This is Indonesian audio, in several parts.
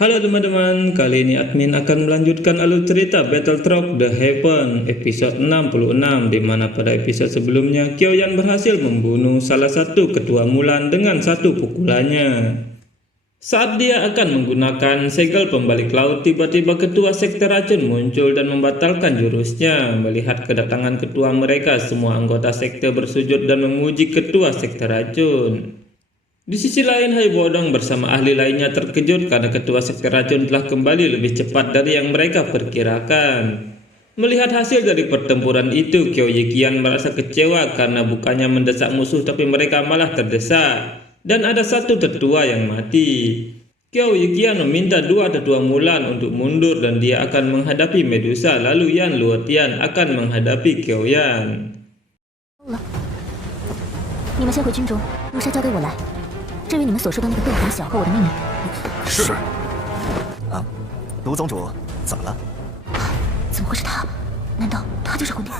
Halo teman-teman, kali ini admin akan melanjutkan alur cerita Battletrop The Heaven episode 66, di mana pada episode sebelumnya Kyoyan berhasil membunuh salah satu ketua Mulan dengan satu pukulannya. Saat dia akan menggunakan segel pembalik laut, tiba-tiba ketua sekte racun muncul dan membatalkan jurusnya. Melihat kedatangan ketua mereka, semua anggota sekte bersujud dan memuji ketua sekte racun. Di sisi lain, Hai Bodong bersama ahli lainnya terkejut karena ketua sekte racun telah kembali lebih cepat dari yang mereka perkirakan. Melihat hasil dari pertempuran itu, Kyo Yekian merasa kecewa karena bukannya mendesak musuh tapi mereka malah terdesak. Dan ada satu tetua yang mati. Kyo Yekian meminta dua tetua Mulan untuk mundur dan dia akan menghadapi Medusa, lalu Yan Luotian akan menghadapi Kyoyan. 你们先回军中，路杀交给我来。至于你们所说的那个邓华晓和我的妹妹，是。啊，卢宗主，怎么了？怎么会是他？难道他就是混蛋？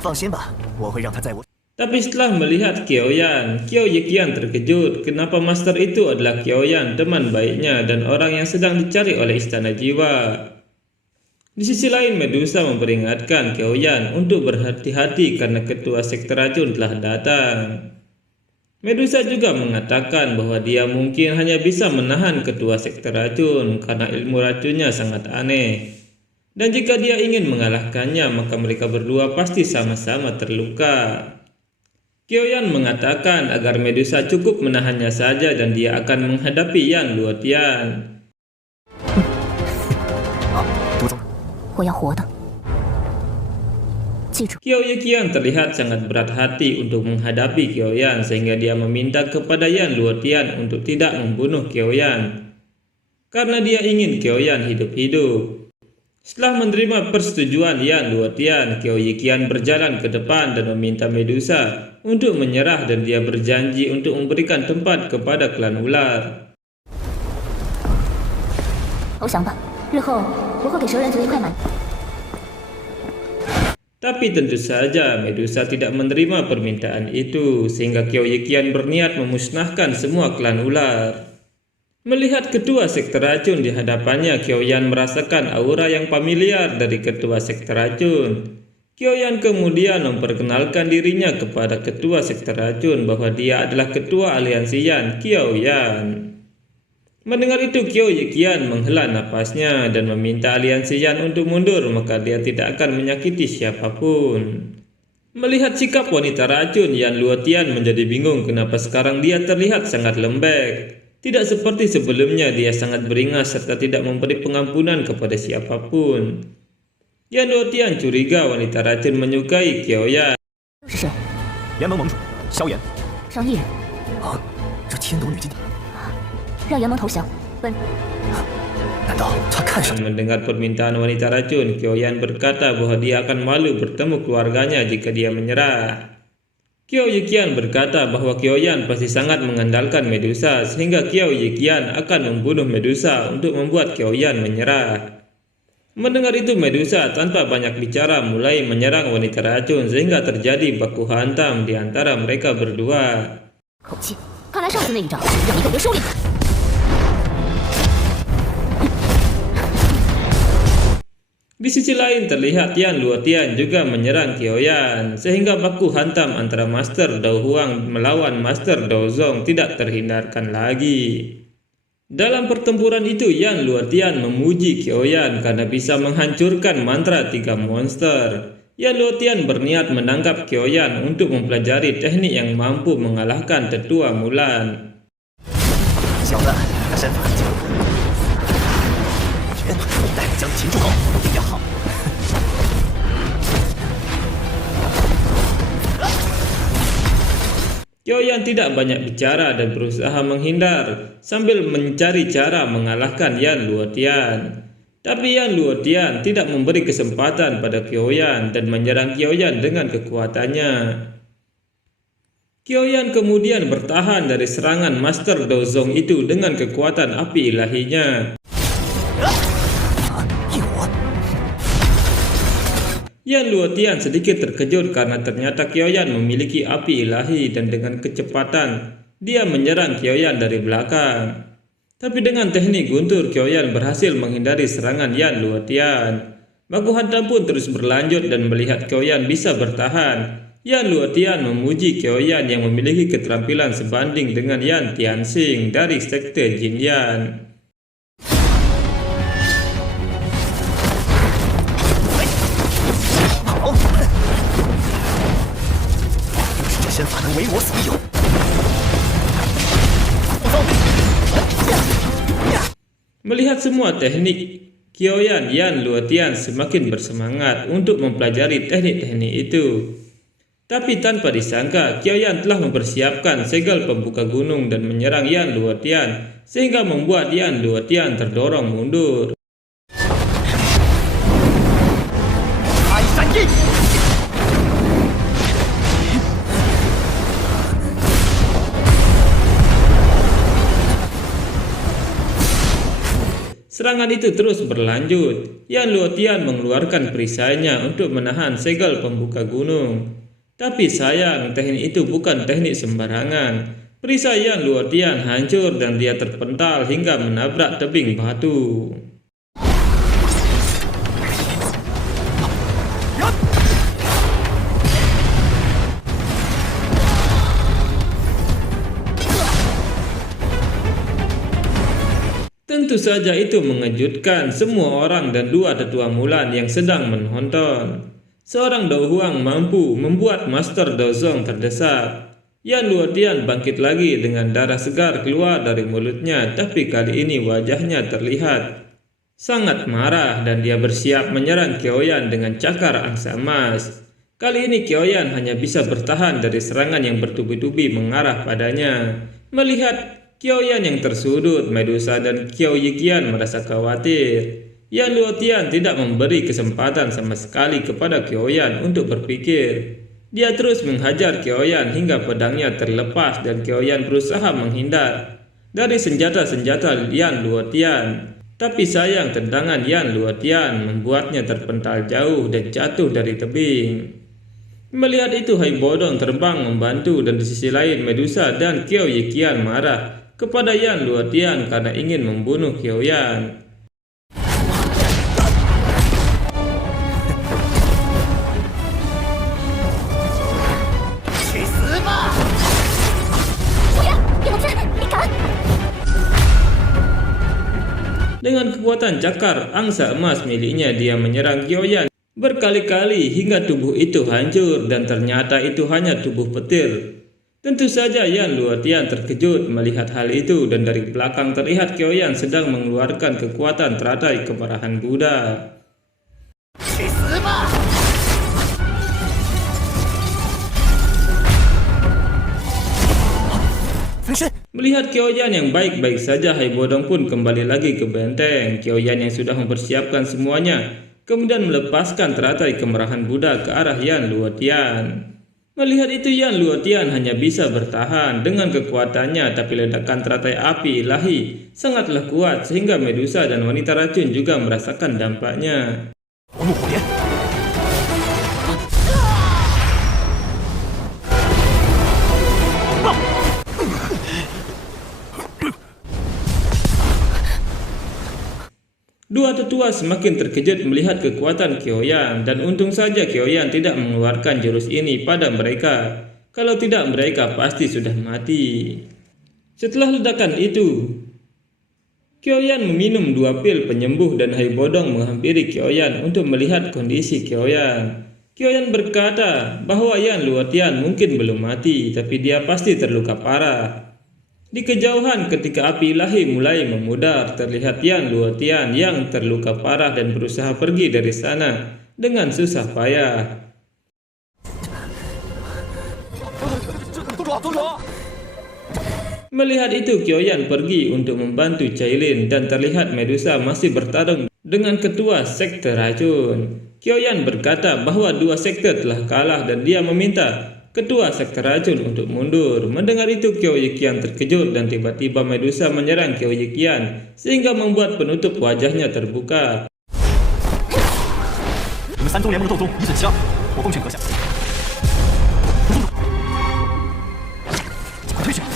放心吧，我会让他在我。 Tapi setelah melihat Kyoyan, Kyo Yekian terkejut kenapa master itu adalah Kyoyan, teman baiknya dan orang yang sedang dicari oleh Istana Jiwa. Di sisi lain, Medusa memperingatkan Kyoyan untuk berhati-hati karena ketua sekte racun telah datang. Medusa juga mengatakan bahwa dia mungkin hanya bisa menahan ketua sekte racun karena ilmu racunnya sangat aneh. Dan jika dia ingin mengalahkannya, maka mereka berdua pasti sama-sama terluka. Kyoyan mengatakan agar Medusa cukup menahannya saja dan dia akan menghadapi Yan Luotian. 我要活的。记住， Kyo Yekian terlihat sangat berat hati untuk menghadapi Kyoyan sehingga dia meminta kepada Yan Luotian untuk tidak membunuh Kyoyan karena dia ingin Kyoyan hidup-hidup. Setelah menerima persetujuan Yan Luotian, Kyo Yekian berjalan ke depan dan meminta Medusa untuk menyerah dan dia berjanji untuk memberikan tempat kepada klan ular. 投降吧，日后我会给蛇人族一块满。 Tapi tentu saja Medusa tidak menerima permintaan itu sehingga Kyo Yekian berniat memusnahkan semua klan ular. Melihat ketua sekte racun di hadapannya, Kyoyan merasakan aura yang familiar dari ketua sekte racun. Kyoyan kemudian memperkenalkan dirinya kepada ketua sekte racun bahwa dia adalah ketua aliansi Yan, Kyoyan. Mendengar itu, Kyo Yekian menghela napasnya dan meminta aliansi Yan untuk mundur, maka dia tidak akan menyakiti siapapun. Melihat sikap wanita racun, Yan Luotian menjadi bingung kenapa sekarang dia terlihat sangat lembek. Tidak seperti sebelumnya, dia sangat beringas serta tidak memberi pengampunan kepada siapapun. Yan Luotian curiga wanita racun menyukai Kyoyan. 又是谁？联盟盟主萧炎。上亿人，啊，这天斗女进，让联盟投降。本难道他看上？ Mendengar permintaan wanita racun, Kyoyan berkata bahwa dia akan malu bertemu keluarganya jika dia menyerah. Kyo Yekian berkata bahwa Kyoyan pasti sangat mengandalkan Medusa sehingga Kyo Yekian akan membunuh Medusa untuk membuat Kyoyan menyerah. Mendengar itu, Medusa tanpa banyak bicara mulai menyerang wanita racun sehingga terjadi baku hantam di antara mereka berdua. 口气，看来上次那一招让你懂得收敛。 Di sisi lain terlihat Yan Luotian juga menyerang Kyoyan sehingga baku hantam antara Master Dao Huang melawan Master Dao Zong tidak terhindarkan lagi. Dalam pertempuran itu, Yan Luotian memuji Kyoyan karena bisa menghancurkan mantra 3 monster. Yan Luotian berniat menangkap Kyoyan untuk mempelajari teknik yang mampu mengalahkan tetua Mulan. 小子，他身法很强，待我将你擒住后，定要好。 Kyoyan tidak banyak bicara dan berusaha menghindar sambil mencari cara mengalahkan Yan Luotian. Tapi Yan Luotian tidak memberi kesempatan pada Qiaoyan dan menyerang Qiaoyan dengan kekuatannya. Qiaoyan kemudian bertahan dari serangan Master Dozong itu dengan kekuatan api ilahinya. Yan Luotian sedikit terkejut karena ternyata Qiaoyan memiliki api ilahi dan dengan kecepatan dia menyerang Qiaoyan dari belakang. Tapi dengan teknik guntur, Qiaoyan berhasil menghindari serangan Yan Luotian. Baku hantam pun terus berlanjut dan melihat Qiaoyan bisa bertahan. Yan Luotian memuji Qiaoyan yang memiliki keterampilan sebanding dengan Yan Tianxing dari sekte Jinyan. Melihat semua teknik, Qiaoyan, Yan Luotian semakin bersemangat untuk mempelajari teknik-teknik itu. Tapi tanpa disangka, Qiaoyan telah mempersiapkan segel pembuka gunung dan menyerang Yan Luotian, sehingga membuat Yan Luotian terdorong mundur. Serangan itu terus berlanjut. Yan Luotian mengeluarkan perisainya untuk menahan segel pembuka gunung. Tapi sayang, teknik itu bukan teknik sembarangan. Perisai Yan Luotian hancur dan dia terpental hingga menabrak tebing batu. Tentu saja itu mengejutkan semua orang dan dua tetua Mulan yang sedang menonton. Seorang Dao Huang mampu membuat Master Dozong terdesak. Yan Luotian bangkit lagi dengan darah segar keluar dari mulutnya, tapi kali ini wajahnya terlihat sangat marah dan dia bersiap menyerang Qiaoyan dengan cakar angsa emas. Kali ini Qiaoyan hanya bisa bertahan dari serangan yang bertubi-tubi mengarah padanya. Melihat Qiaoyan yang tersudut, Medusa dan Qiao Yiqian merasa khawatir. Yan Luotian tidak memberi kesempatan sama sekali kepada Qiaoyan untuk berpikir. Dia terus menghajar Qiaoyan hingga pedangnya terlepas dan Qiaoyan berusaha menghindar dari senjata-senjata Yan Luotian. Tapi sayang, tendangan Yan Luotian membuatnya terpental jauh dan jatuh dari tebing. Melihat itu, Hai Bodong terbang membantu dan di sisi lain Medusa dan Qiao Yiqian marah kepada Yan Luotian karena ingin membunuh Qiaoyan. Dengan kekuatan cakar angsa emas miliknya, dia menyerang Qiaoyan berkali-kali hingga tubuh itu hancur dan ternyata itu hanya tubuh petir. Tentu saja Yan Luotian terkejut melihat hal itu dan dari belakang terlihat Qiaoyan sedang mengeluarkan kekuatan teratai kemarahan Buddha. Melihat Qiaoyan yang baik-baik saja, Hai Bodong pun kembali lagi ke benteng. Qiaoyan yang sudah mempersiapkan semuanya kemudian melepaskan teratai kemarahan Buddha ke arah Yan Luotian. Melihat itu, Yan Luotian hanya bisa bertahan dengan kekuatannya, tapi ledakan teratai api ilahi sangatlah kuat sehingga Medusa dan wanita racun juga merasakan dampaknya. Dua tetua semakin terkejut melihat kekuatan Qiaoyan dan untung saja Qiaoyan tidak mengeluarkan jurus ini pada mereka. Kalau tidak, mereka pasti sudah mati. Setelah ledakan itu, Qiaoyan meminum 2 pil penyembuh dan Hai Bodong menghampiri Qiaoyan untuk melihat kondisi Qiaoyan. Qiaoyan berkata bahwa Yan Luotian mungkin belum mati, tapi dia pasti terluka parah. Di kejauhan ketika api ilahi mulai memudar, terlihat Yan Luotian yang terluka parah dan berusaha pergi dari sana dengan susah payah. Melihat itu, Qiaoyan pergi untuk membantu Cailin dan terlihat Medusa masih bertarung dengan ketua sekte racun. Qiaoyan berkata bahwa dua sekte telah kalah dan dia meminta ketua sekte racun untuk mundur. Mendengar itu, Qiao Yiqian terkejut dan tiba-tiba Medusa menyerang Qiao Yiqian sehingga membuat penutup wajahnya terbuka. 你们三宗联盟的斗宗一寸七二，我奉劝阁下，快退去吧。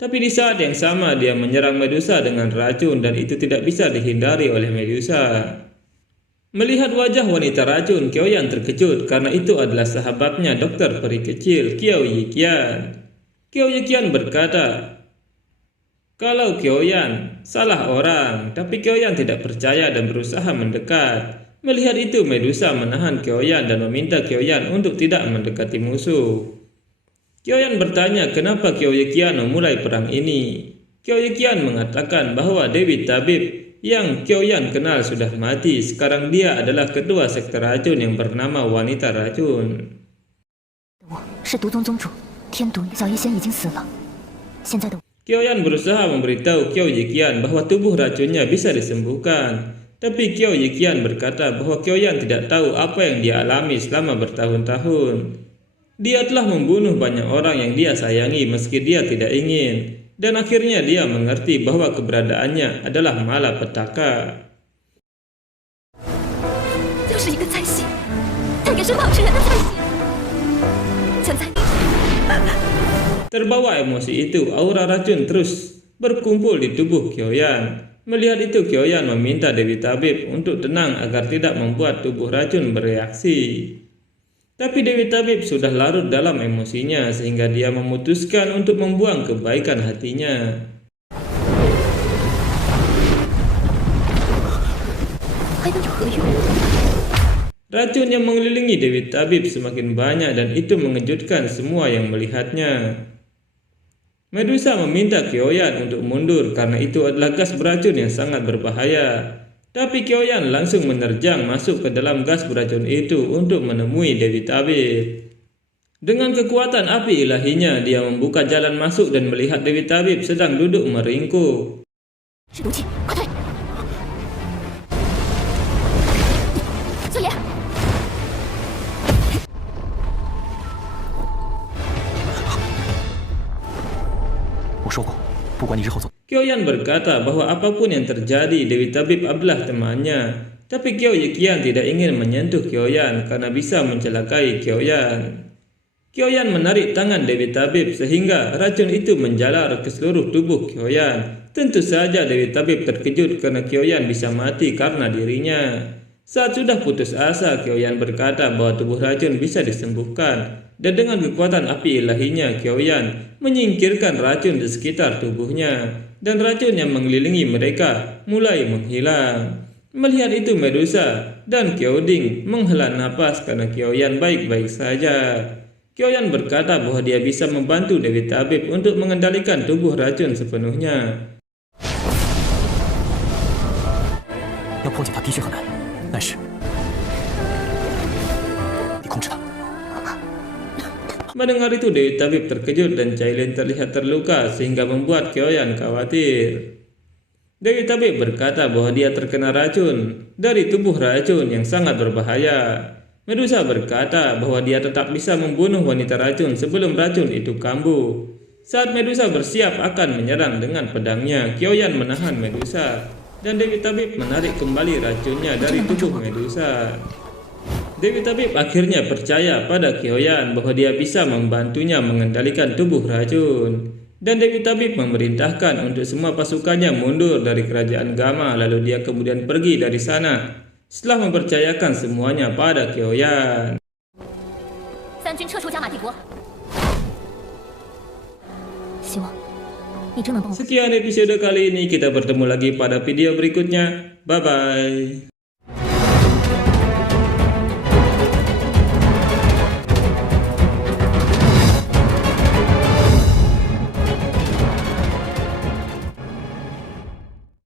Tapi di saat yang sama dia menyerang Medusa dengan racun dan itu tidak bisa dihindari oleh Medusa. Melihat wajah wanita racun, Qiaoyan terkejut karena itu adalah sahabatnya dokter peri kecil Qiao Yiqian. Qiao Yiqian berkata kalau Qiaoyan salah orang, tapi Qiaoyan tidak percaya dan berusaha mendekat. Melihat itu Medusa menahan Qiaoyan dan meminta Qiaoyan untuk tidak mendekati musuh. Qiaoyan bertanya kenapa Qiao Yiqian memulai perang ini. Qiao Yiqian mengatakan bahwa Dewi Tabib yang Qiaoyan kenal sudah mati. Sekarang dia adalah ketua sekte racun yang bernama wanita racun. 我是毒宗宗主，天毒小医仙已经死了，现在的我 Qiaoyan berusaha memberitahu Qiao Yiqian bahwa tubuh racunnya bisa disembuhkan. Tapi Qiao Yiqian berkata bahwa Qiaoyan tidak tahu apa yang dia alami selama bertahun-tahun. Dia telah membunuh banyak orang yang dia sayangi meski dia tidak ingin. Dan akhirnya dia mengerti bahwa keberadaannya adalah malapetaka. 就是一个猜心，他也是老实人的猜心。现在， Terbawa emosi itu, aura racun terus berkumpul di tubuh Qiaoyan. Melihat itu, Qiaoyan meminta Dewi Tabib untuk tenang agar tidak membuat tubuh racun bereaksi. Tapi Dewi Tabib sudah larut dalam emosinya sehingga dia memutuskan untuk membuang kebaikan hatinya. 还能有何用？ Racun yang mengelilingi Dewi Tabib semakin banyak dan itu mengejutkan semua yang melihatnya. Medusa meminta Qiaoyan untuk mundur karena itu adalah gas beracun yang sangat berbahaya. Tapi Qiaoyan langsung menerjang masuk ke dalam gas beracun itu untuk menemui Dewi Tabib. Dengan kekuatan api ilahinya, dia membuka jalan masuk dan melihat Dewi Tabib sedang duduk meringkuk. 是毒气，快退！萧炎， 我说过，不管你日后走， Qiaoyan berkata bahwa apapun yang terjadi, Dewi Tabib adalah temannya. Tapi Qiao Yiqian tidak ingin menyentuh Qiaoyan karena bisa mencelakai Qiaoyan. Qiaoyan menarik tangan Dewi Tabib sehingga racun itu menjalar ke seluruh tubuh Qiaoyan. Tentu saja Dewi Tabib terkejut karena Qiaoyan bisa mati karena dirinya. Saat sudah putus asa, Qiaoyan berkata bahwa tubuh racun bisa disembuhkan. Dan dengan kekuatan api ilahinya, Qiaoyan menyingkirkan racun di sekitar tubuhnya. Dan racun yang mengelilingi mereka mulai menghilang. Melihat itu Medusa dan Qiaoding menghela napas karena Qiaoyan baik-baik saja. Qiaoyan berkata bahwa dia bisa membantu Dewi Tabib untuk mengendalikan tubuh racun sepenuhnya. 要破解它的确很难，但是你控制它。 Mendengar itu Dewi Tabib terkejut dan Cailin terlihat terluka sehingga membuat Qiaoyan khawatir. Dewi Tabib berkata bahwa dia terkena racun dari tubuh racun yang sangat berbahaya. Medusa berkata bahwa dia tetap bisa membunuh wanita racun sebelum racun itu kambuh. Saat Medusa bersiap akan menyerang dengan pedangnya, Qiaoyan menahan Medusa dan Dewi Tabib menarik kembali racunnya dari tubuh Medusa. Dewi Tabib akhirnya percaya pada Qiaoyan bahwa dia bisa membantunya mengendalikan tubuh racun. Dan Dewi Tabib memerintahkan untuk semua pasukannya mundur dari kerajaan Gama, lalu dia kemudian pergi dari sana setelah mempercayakan semuanya pada Qiaoyan. 三军撤出加玛帝国，希望你真能帮我。 Sekian episode kali ini, kita bertemu lagi pada video berikutnya. Bye bye.